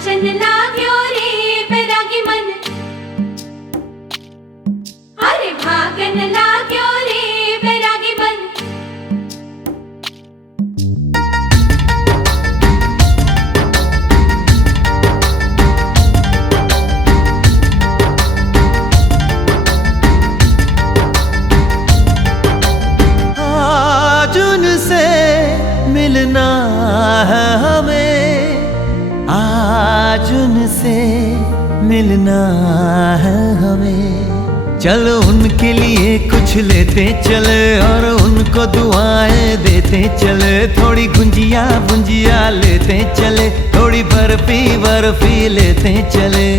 नाचन लाग्यो रे बैरागी मन, अरे भागन लाग्यो रे बैरागी मन। आज उनसे मिलना है हमें, आज उनसे मिलना है हमें। चलो उनके लिए कुछ लेते चले और उनको दुआएं देते चले। थोड़ी गुंजिया बुंजिया लेते चले, थोड़ी बर्फी बर्फी लेते चले।